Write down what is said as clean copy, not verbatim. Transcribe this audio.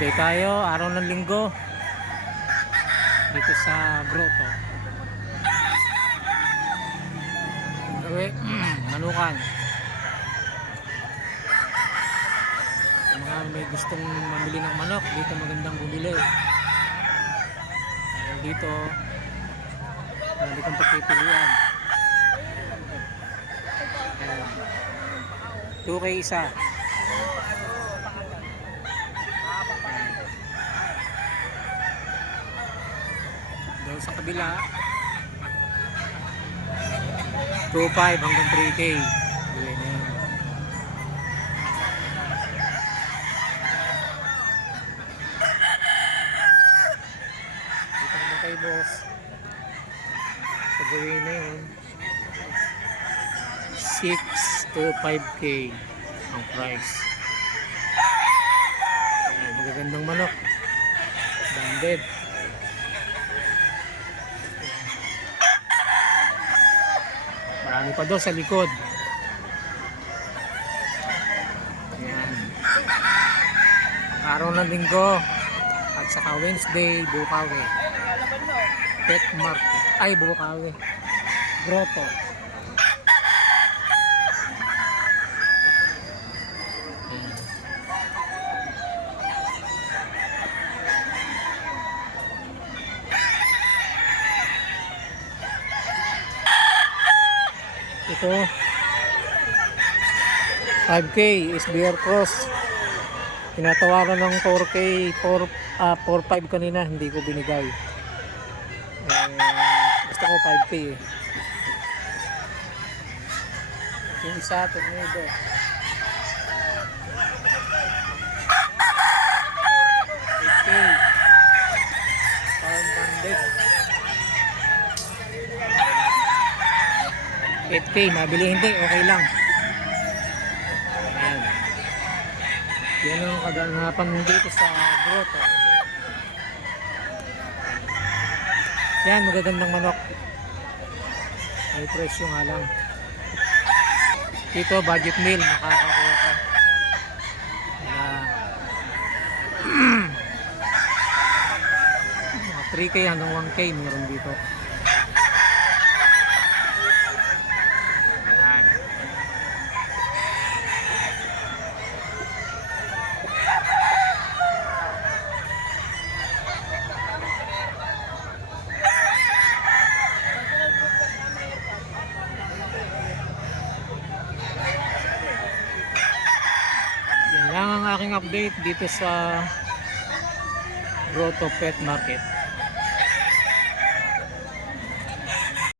Wednesday tayo, araw ng linggo dito sa grotto. Manukan. Kung mga may gustong mamili ng manok, dito magandang bumili. Dahil dito marami kang pagpipilian. 2K isa. Doon sa kabila 2.5 hanggang 3K. Yun yun. Dito naman kay boss. Pagawin na yun 6 to 5K ang price. Ayan, magagandang manok, banded. Marami pa doon sa likod. Ayan, araw ng linggo at saka Wednesday, Bukawi Pet Market. Ay, Bukawi Grotto. Ito 5K SBR Cross, tinatawaran ng 4K 4.5 kanina, hindi ko binigay. Gusto ko 5K eh. Yung isa tornado 8K parang bandit. 8K, mabili hindi, okay lang. Ayan. Yan ang kaganapan dito sa grotto. Yan, magagandang manok. May presyo nga lang. Dito, budget meal, makakakuha ka. 3K hanggang 1K meron dito. Yan lang ang aking update dito sa Grotto Pet Market.